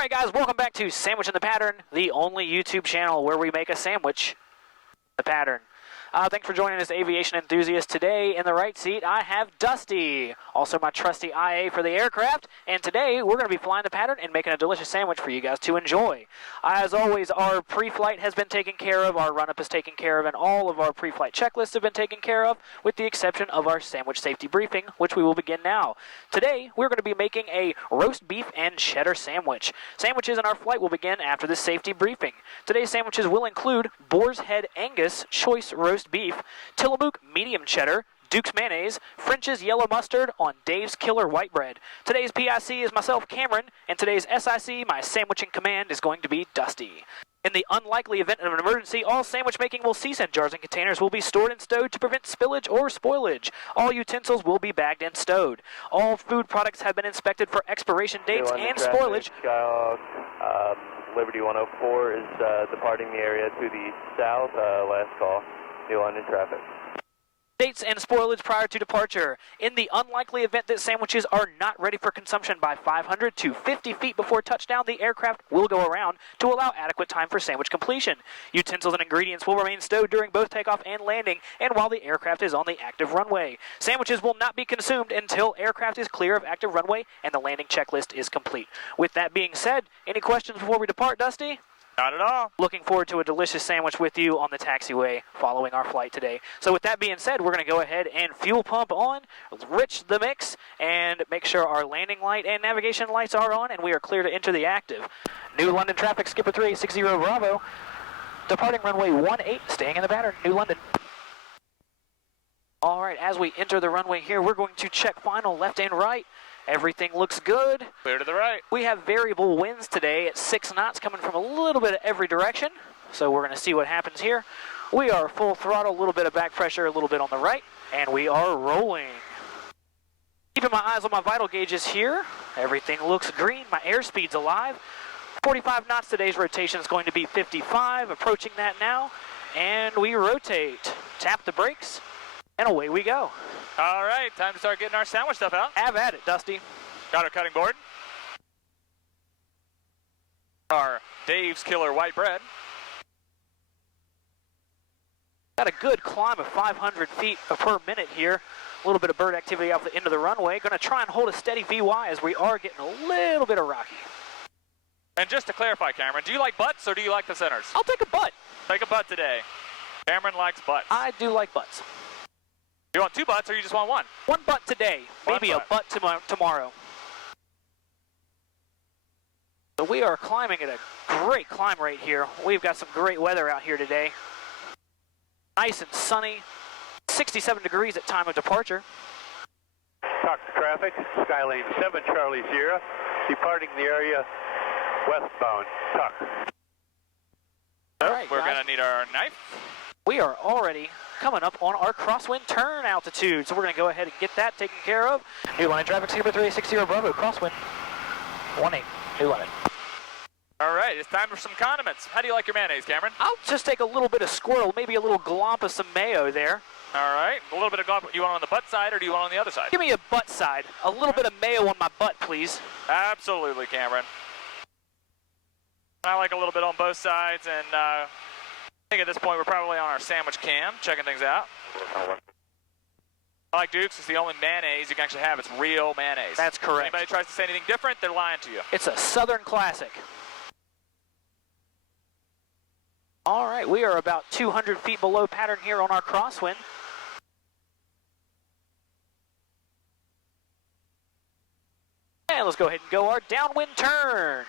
Alright guys, welcome back to Sandwich in the Pattern, the only YouTube channel where we make a sandwich the pattern. Thanks for joining us, aviation enthusiasts. Today in the right seat I have Dusty, also my trusty IA for the aircraft, and today we're going to be flying the pattern and making a delicious sandwich for you guys to enjoy. As always, our pre-flight has been taken care of, our run-up is taken care of, and all of our pre-flight checklists have been taken care of, with the exception of our sandwich safety briefing, which we will begin now. Today we're going to be making a roast beef and cheddar sandwich. Sandwiches in our flight will begin after the safety briefing. Today's sandwiches will include Boar's Head Angus choice roast beef, Tillamook medium cheddar, Duke's mayonnaise, French's yellow mustard on Dave's Killer white bread. Today's PIC is myself, Cameron, and today's SIC, my sandwich in command, is going to be Dusty. In the unlikely event of an emergency, all sandwich making will cease and jars and containers will be stored and stowed to prevent spillage or spoilage. All utensils will be bagged and stowed. All food products have been inspected for expiration dates and spoilage. Skyhawk, Liberty 104 is departing the area to the south, last call. New London traffic. Dates and spoilage prior to departure. In the unlikely event that sandwiches are not ready for consumption by 500 to 50 feet before touchdown, the aircraft will go around to allow adequate time for sandwich completion. Utensils and ingredients will remain stowed during both takeoff and landing and while the aircraft is on the active runway. Sandwiches will not be consumed until aircraft is clear of active runway and the landing checklist is complete. With that being said, any questions before we depart, Dusty? Not at all. Looking forward to a delicious sandwich with you on the taxiway following our flight today. So with that being said, we're going to go ahead and fuel pump on, rich the mix, and make sure our landing light and navigation lights are on, and we are clear to enter the active. New London traffic, Skipper 3860 Bravo, departing runway 18, staying in the pattern, New London. All right, as we enter the runway here, we're going to check final left and right. Everything looks good. Clear to the right. We have variable winds today at 6 knots coming from a little bit of every direction. So we're going to see what happens here. We are full throttle, a little bit of back pressure, a little bit on the right, and we are rolling. Keeping my eyes on my vital gauges here. Everything looks green. My airspeed's alive. 45 knots, today's rotation is going to be 55. Approaching that now. And we rotate. Tap the brakes, and away we go. All right, time to start getting our sandwich stuff out. Have at it, Dusty. Got our cutting board. Our Dave's Killer white bread. Got a good climb of 500 feet per minute here. A little bit of bird activity off the end of the runway. Going to try and hold a steady VY as we are getting a little bit of rocky. And just to clarify, Cameron, do you like butts or do you like the centers? I'll take a butt. Take a butt today. Cameron likes butts. I do like butts. You want two butts or you just want one? One butt today, maybe a butt tomorrow. So we are climbing at a great climb rate here. We've got some great weather out here today. Nice and sunny, 67 degrees at time of departure. Talk to traffic, Skylane 7 Charlie Sierra, departing the area westbound. Talk. All right, we're going to need our knife. We are already coming up on our crosswind turn altitude, so we're going to go ahead and get that taken care of. New Line traffic, Skipper 3860 Bravo, crosswind 18, New Line. All right, it's time for some condiments. How do you like your mayonnaise, Cameron? I'll just take a little bit of squirrel, maybe a little glomp of some mayo there. All right, a little bit of glomp. You want it on the butt side or do you want it on the other side? Give me a butt side. A little bit of mayo on my butt, please. Absolutely, Cameron. I like a little bit on both sides, and I think at this point we're probably on our sandwich cam, checking things out. I like Duke's, it's the only mayonnaise you can actually have. It's real mayonnaise. That's correct. Anybody tries to say anything different, they're lying to you. It's a Southern classic. All right, we are about 200 feet below pattern here on our crosswind. And let's go ahead and go our downwind turn.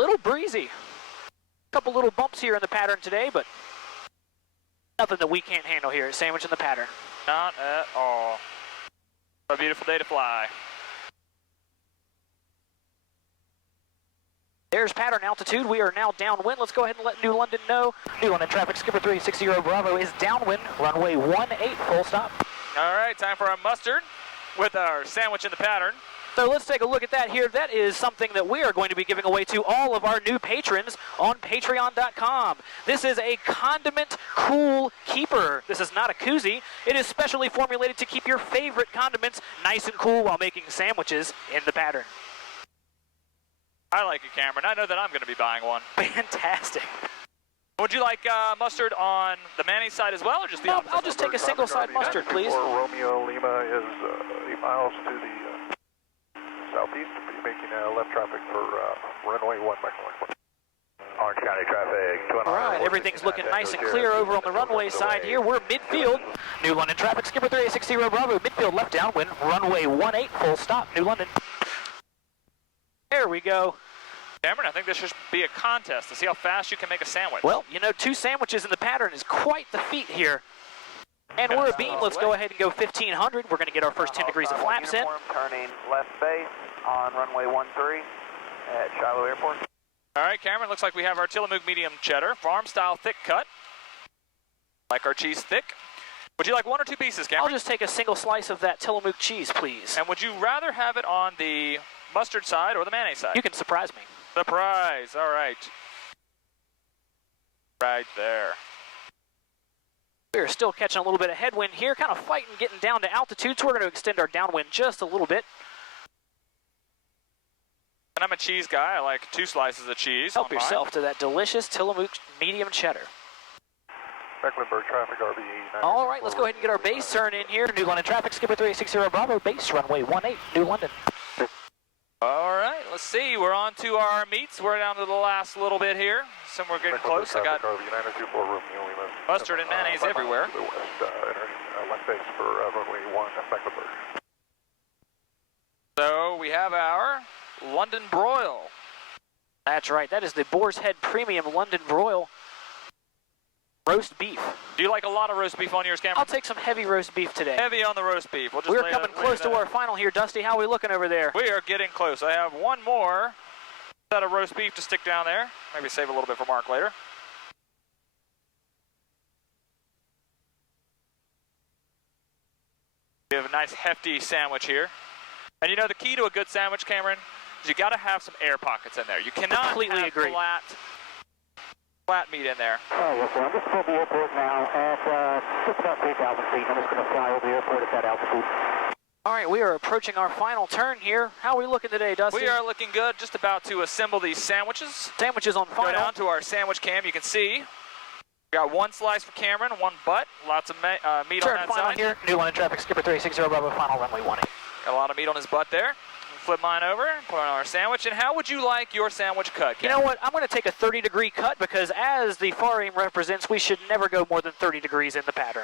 Little breezy. Couple little bumps here in the pattern today, but nothing that we can't handle here at Sandwich in the Pattern. Not at all. What a beautiful day to fly. There's pattern altitude. We are now downwind. Let's go ahead and let New London know. New London traffic, Skipper 3860 Bravo is downwind, runway 18, full stop. All right, time for our mustard. with our sandwich in the pattern. So let's take a look at that here. That is something that we are going to be giving away to all of our new patrons on patreon.com. This is a condiment cool keeper. This is not a koozie. It is specially formulated to keep your favorite condiments nice and cool while making sandwiches in the pattern. I like it, Cameron. I know that I'm going to be buying one. Fantastic. Would you like mustard on the mayonnaise side as well, or just the opposite? I'll just take a single side mustard, please. Romeo Lima is 8 miles to the southeast. Be making left traffic for runway 1 by 1. Orange County traffic. All right, everything's looking nice and clear over on the runway side here. We're midfield. New London traffic, skipper 3860 Bravo, midfield left downwind, runway 18, full stop, New London. There we go. Cameron, I think this should be a contest to see how fast you can make a sandwich. Well, you know, 2 sandwiches in the pattern is quite the feat here. And we're a beam. Let's go ahead and go 1500. We're going to get our first 10 degrees of flaps in. Turning left base on runway 13 at Shiloh Airport. All right, Cameron, looks like we have our Tillamook medium cheddar, farm-style thick cut. Like our cheese thick. Would you like 1 or 2 pieces, Cameron? I'll just take a single slice of that Tillamook cheese, please. And would you rather have it on the mustard side or the mayonnaise side? You can surprise me. Surprise, all right. Right there. We're still catching a little bit of headwind here, kind of fighting, getting down to altitude, so we're going to extend our downwind just a little bit. And I'm a cheese guy. I like 2 slices of cheese. Help yourself to that delicious Tillamook medium cheddar. Mecklenburg traffic, RB89. All right, let's go ahead and get our base turn in here. New London traffic, skipper 3860 Bravo, base runway 18, New London. All right, let's see. We're on to our meats. We're down to the last little bit here. So we're getting close. I got mustard and mayonnaise everywhere. Left base for runway 1 at Mecklenburg. So we have our London broil. That's right. That is the Boar's Head Premium London broil roast beef. Do you like a lot of roast beef on yours, Cameron? I'll take some heavy roast beef today. Heavy on the roast beef. We're coming close to our final here, Dusty. How are we looking over there? We are getting close. I have 1 more set of roast beef to stick down there. Maybe save a little bit for Mark later. We have a nice hefty sandwich here. And you know the key to a good sandwich, Cameron, is you got to have some air pockets in there. You cannot completely have agree. Flat meat in there. Oh, yes, sir. I'm just above the airport now at just about 3,000 feet. I'm just going to fly over the airport at that altitude. All right, we are approaching our final turn here. How are we looking today, Dusty? We are looking good. Just about to assemble these sandwiches. Sandwiches on final. Go down to our sandwich cam. You can see we got 1 slice for Cameron, 1 butt. Lots of meat on that final side. here. New London traffic, skipper 360 Bravo, final runway 18. Got a lot of meat on his butt there. Flip mine over, put on our sandwich. And how would you like your sandwich cut, Cameron? You know what? I'm going to take a 30-degree cut because as the far aim represents, we should never go more than 30 degrees in the pattern.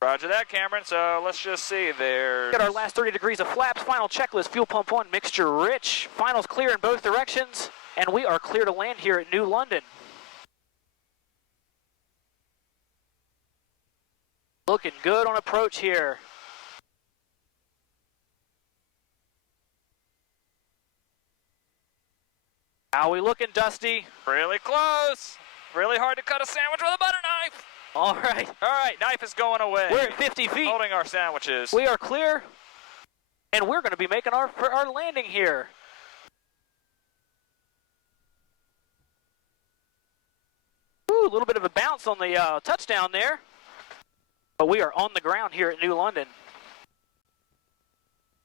Roger that, Cameron. So let's just see there. Got our last 30 degrees of flaps. Final checklist, fuel pump 1, mixture rich. Finals clear in both directions. And we are clear to land here at New London. Looking good on approach here. How we looking, Dusty? Really close. Really hard to cut a sandwich with a butter knife. All right. All right, knife is going away. We're at 50 feet. Holding our sandwiches. We are clear, and we're going to be making our landing here. Ooh, a little bit of a bounce on the touchdown there. But we are on the ground here at New London.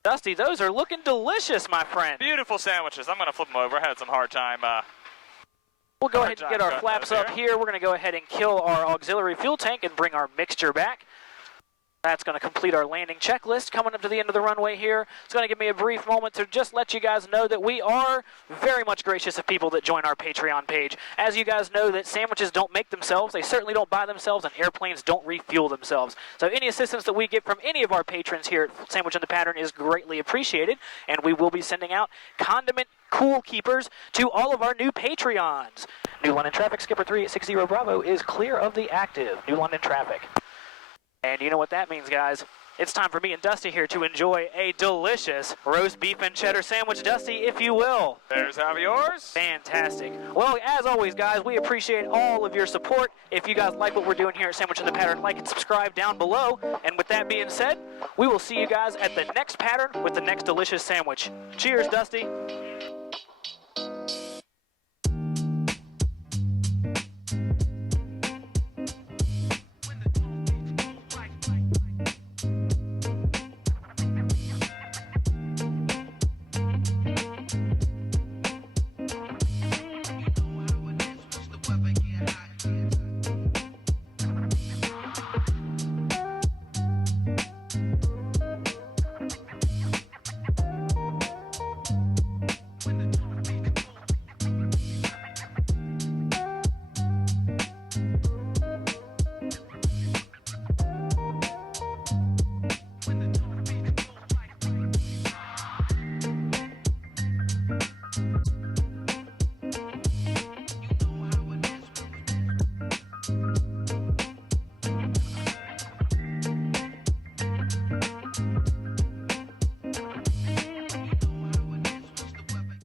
Dusty, those are looking delicious, my friend. Beautiful sandwiches. I'm going to flip them over. I had some hard time. We'll go ahead and get our flaps up here. We're going to go ahead and kill our auxiliary fuel tank and bring our mixture back. That's going to complete our landing checklist. Coming up to the end of the runway here, it's going to give me a brief moment to just let you guys know that we are very much gracious of people that join our Patreon page. As you guys know, that sandwiches don't make themselves, they certainly don't buy themselves, and airplanes don't refuel themselves. So any assistance that we get from any of our patrons here at Sandwich in the Pattern is greatly appreciated, and we will be sending out condiment cool keepers to all of our new Patreons. New London traffic, skipper 3860 Bravo is clear of the active New London traffic. And you know what that means, guys. it's time for me and Dusty here to enjoy a delicious roast beef and cheddar sandwich. Dusty, if you will. There's have yours. Fantastic. Well, as always, guys, we appreciate all of your support. If you guys like what we're doing here at Sandwich in the Pattern, like and subscribe down below. And with that being said, we will see you guys at the next pattern with the next delicious sandwich. Cheers, Dusty.